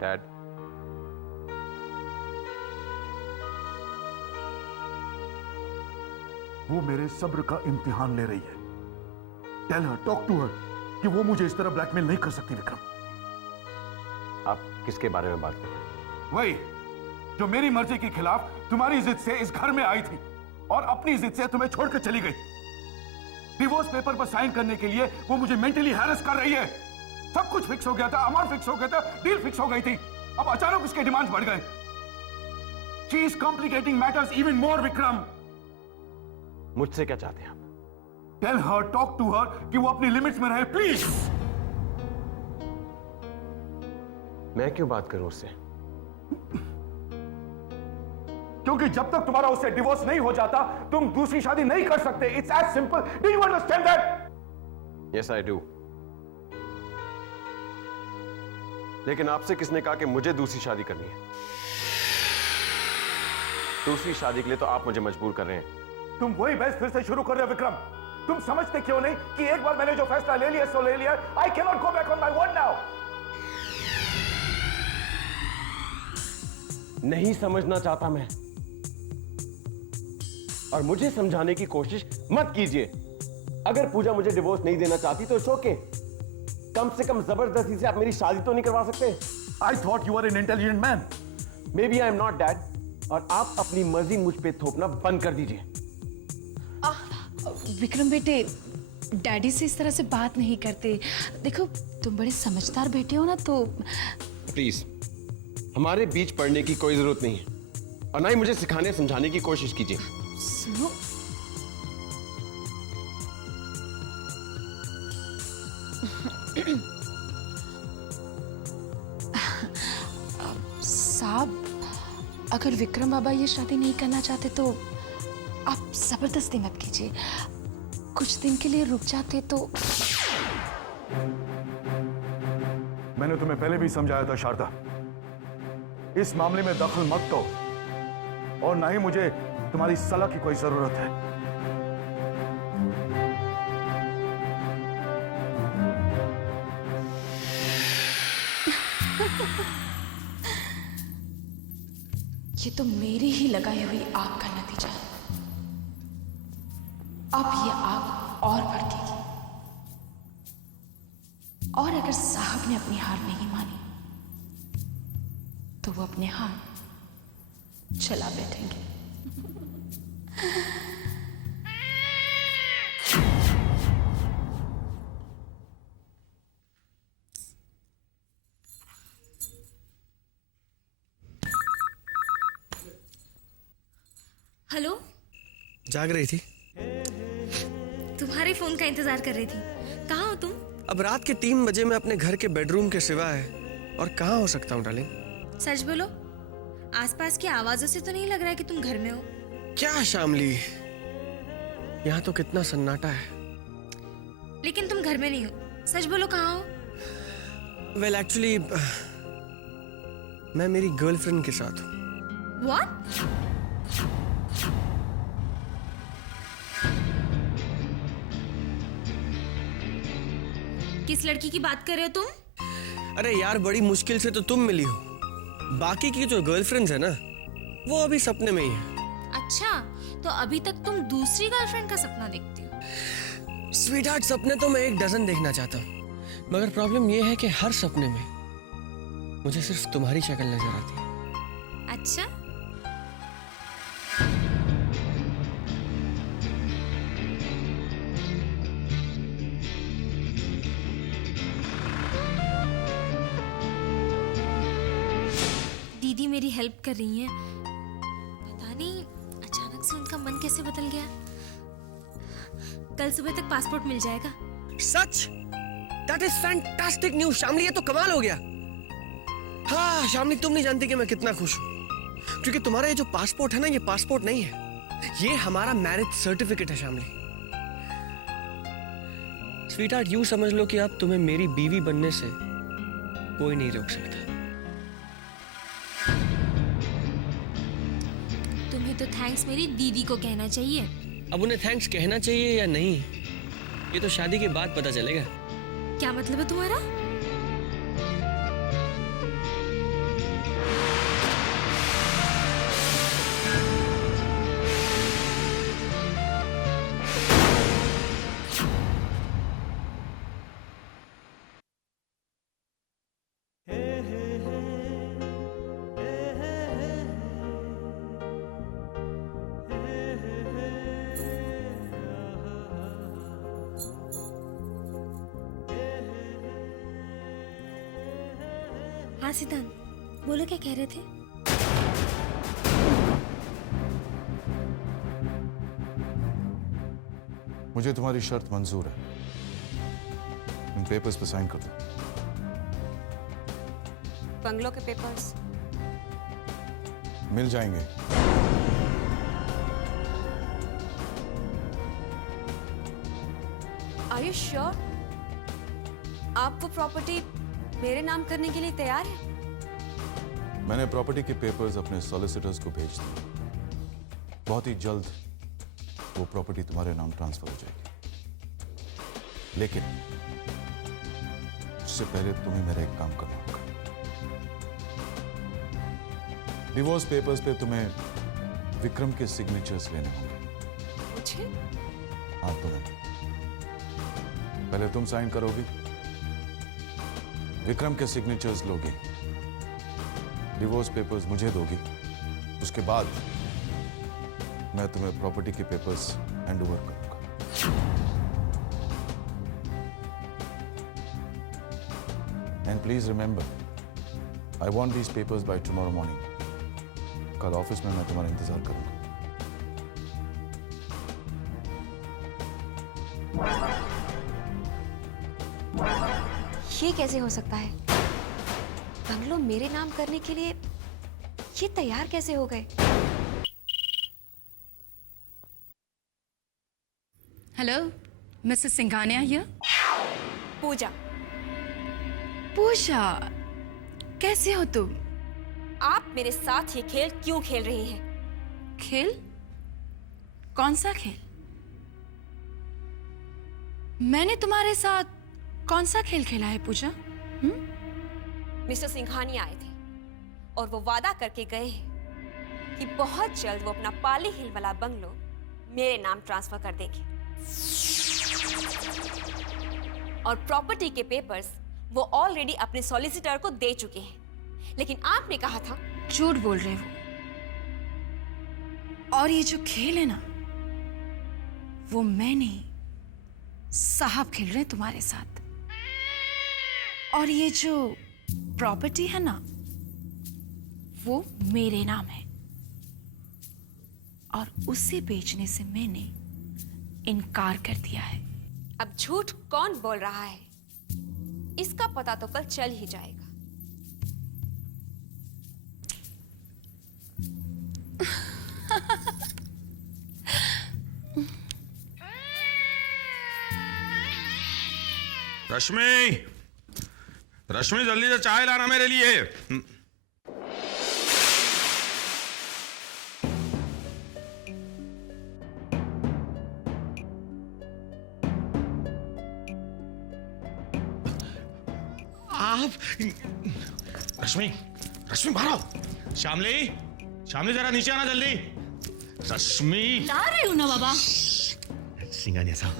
Dad, वो मेरे सब्र का इम्तिहान ले रही है। Tell her, talk to her कि वो मुझे इस तरह ब्लैकमेल नहीं कर सकती। विक्रम, आप किसके बारे में बात कर रहे हैं? वही जो मेरी मर्जी के खिलाफ तुम्हारी जिद से इस घर में आई थी और अपनी जिद से तुम्हें छोड़कर चली गई। डिवोर्स पेपर पर साइन करने के लिए वो मुझे मेंटली हैरेस कर रही है। सब कुछ फिक्स हो गया था, अमाउंट फिक्स हो गया था, डील फिक्स हो गई थी। अब अचानक उसके डिमांड्स बढ़ गए। She is complicating matters even more. Vikram, मुझसे क्या चाहते हैं आप? Tell her, talk to her कि वो अपनी लिमिट्स में रहे, प्लीज। मैं क्यों बात करूं उससे? क्योंकि जब तक तुम्हारा उससे डिवोर्स नहीं हो जाता तुम दूसरी शादी नहीं कर सकते। It's as simple. Do you understand that? Yes I do. लेकिन आपसे किसने कहा कि मुझे दूसरी शादी करनी है? दूसरी शादी के लिए तो आप मुझे मजबूर कर रहे हैं। तुम वही बहस फिर से शुरू कर रहे हो। विक्रम, तुम समझते क्यों नहीं कि एक बार मैंने जो फैसला ले लिया सो ले लिया। I can not go back on my word now. नहीं समझना चाहता मैं, और मुझे समझाने की कोशिश मत कीजिए। अगर पूजा मुझे डिवोर्स नहीं देना चाहती तो इट्स ओके। कम से कम जबरदस्ती से आप मेरी शादी तो नहीं करवा सकते। I thought you are an intelligent man. Maybe I am not dad, और आप अपनी मर्जी मुझ पे थोपना बंद कर दीजिए। विक्रम बेटे, डैडी से इस तरह से बात नहीं करते। देखो, तुम बड़े समझदार बेटे हो ना, तो प्लीज, हमारे बीच पढ़ने की कोई जरूरत नहीं है, और ना ही मुझे सिखाने समझाने की कोशिश कीजिए। सुनो, साहब, अगर विक्रम बाबा ये शादी नहीं करना चाहते तो आप जबरदस्ती मत कीजिए। कुछ दिन के लिए रुक जाते तो। मैंने तुम्हें पहले भी समझाया था शारदा, इस मामले में दखल मत दो, और ना ही मुझे तुम्हारी सलाह की कोई जरूरत है। ये तो मेरी ही लगाई हुई आग का नतीजा है। अब ये आग और भड़केगी, और अगर साहब ने अपनी हार नहीं मानी तो वो अपने हाथ चला बैठेंगे। हेलो, जाग रही थी? तुम्हारे फोन का इंतजार कर रही थी। कहाँ हो तुम? अब रात के 3 बजे मैं अपने घर के बेडरूम के सिवा है और कहाँ हो सकता हूँ डार्लिंग? सच बोलो, आसपास की आवाजों से तो नहीं लग रहा है कि तुम घर में हो। क्या शामली, यहाँ तो कितना सन्नाटा है। लेकिन तुम घर में नहीं हो। सच बोलो, कहाँ हो? वेल एक्चुअली मैं मेरी गर्लफ्रेंड के साथ हूँ। What? किस लड़की की बात कर रहे हो तुम? अरे यार, बड़ी मुश्किल से तो तुम मिली हो। बाकी की जो गर्लफ्रेंड्स है ना, वो अभी सपने में ही है। अच्छा, तो अभी तक तुम दूसरी गर्लफ्रेंड का सपना देखते हो? स्वीट हार्ट, सपने तो मैं 1 डजन देखना चाहता हूँ, मगर प्रॉब्लम ये है कि हर सपने में मुझे सिर्फ तुम्हारी शक्ल नजर आती है। अच्छा, दीदी मेरी हेल्प कर रही हैं। पता नहीं अचानक से उनका मन कैसे बदल गया। कल सुबह तक पासपोर्ट मिल जाएगा। सच? That is fantastic news Shamli, ये तो कमाल हो गया। हाँ शामली, तुम नहीं जानती कि मैं कितना खुश हूँ, क्योंकि तुम्हारा ये जो पासपोर्ट है ना, ये पासपोर्ट नहीं है, ये हमारा मैरिज सर्टिफिकेट है शामली। स्वीटहार्ट, यूं समझ लो कि अब तुम्हें मेरी बीवी बनने से कोई नहीं रोक सकता। तुम्हें तो थैंक्स मेरी दीदी को कहना चाहिए। अब उन्हें थैंक्स कहना चाहिए या नहीं, ये तो शादी के बाद पता चलेगा। क्या मतलब है तुम्हारा? हाँ सिद्धांत, बोलो क्या कह रहे थे? मुझे तुम्हारी शर्त मंजूर है। इन पेपर्स पे साइन कर दो। बंगलो के पेपर्स मिल जाएंगे। Are you sure? आप वो प्रॉपर्टी मेरे नाम करने के लिए तैयार हैं? मैंने प्रॉपर्टी के पेपर्स अपने सॉलिसिटर्स को भेज दिए। बहुत ही जल्द वो प्रॉपर्टी तुम्हारे नाम ट्रांसफर हो जाएगी, लेकिन उससे पहले तुम्हें मेरा एक काम करना होगा। डिवोर्स पेपर्स पे तुम्हें विक्रम के सिग्नेचर्स लेने होंगे। मुझे? हाँ, तुम्हें। पहले तुम साइन करोगी, विक्रम के सिग्नेचर्स लोगी, डिवोर्स पेपर्स मुझे दोगी, उसके बाद मैं तुम्हें प्रॉपर्टी के पेपर्स हैंड ओवर करूंगा। And please remember, I want these papers by tomorrow morning. कल ऑफिस में मैं तुम्हारा इंतजार करूंगा। ये कैसे हो सकता है? बंगलो मेरे नाम करने के लिए ये तैयार कैसे हो गए? Hello, Mrs Singhania here. Pooja, Pooja, कैसे हो तुम? आप मेरे साथ ये खेल क्यों खेल रही हैं? खेल? कौन सा खेल? मैंने तुम्हारे साथ कौन सा खेल खेला है पूजा? मिस्टर सिंघानिया आए थे और वो वादा करके गए हैं कि बहुत जल्द वो अपना पाली हिल वाला बंगलो मेरे नाम ट्रांसफर कर देंगे और प्रॉपर्टी के पेपर्स वो ऑलरेडी अपने सॉलिसिटर को दे चुके हैं। लेकिन आपने कहा था। झूठ बोल रहे हो। और ये जो खेल है ना, वो मैं नहीं, साहब खेल रहे हैं तुम्हारे साथ। और ये जो प्रॉपर्टी है ना, वो मेरे नाम है और उसे बेचने से मैंने इनकार कर दिया है। अब झूठ कौन बोल रहा है इसका पता तो कल चल ही जाएगा। रश्मि, रश्मि जल्दी से चाय लाना मेरे लिए। आप रश्मि, रश्मि बाहर आओ। श्यामली, श्यामली जरा नीचे आना जल्दी। रश्मि, ला रही हूं ना बाबा। सिंघानिया साहब।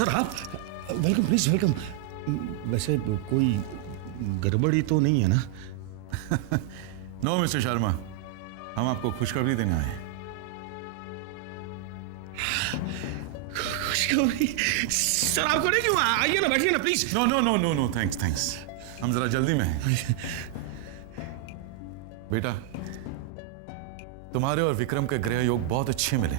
सर आप वेलकम, प्लीज वेलकम। वैसे कोई गड़बड़ी तो नहीं है ना? नो मिस्टर शर्मा, हम आपको खुशखबरी देने आए हैं। खुशखबरी? सर आपको नहीं क्यों? आइए ना, बैठिए ना please. No no no no no, thanks thanks, हम जरा जल्दी में हैं। बेटा, तुम्हारे और विक्रम के ग्रह योग बहुत अच्छे मिले।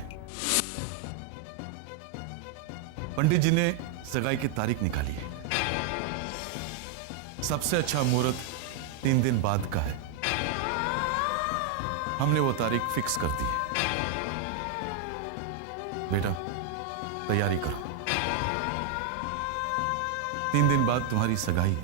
पंडित जी ने सगाई की तारीख निकाली है। सबसे अच्छा मुहूर्त 3 दिन बाद का है। हमने वो तारीख फिक्स कर दी है। बेटा, तैयारी करो। 3 दिन बाद तुम्हारी सगाई है।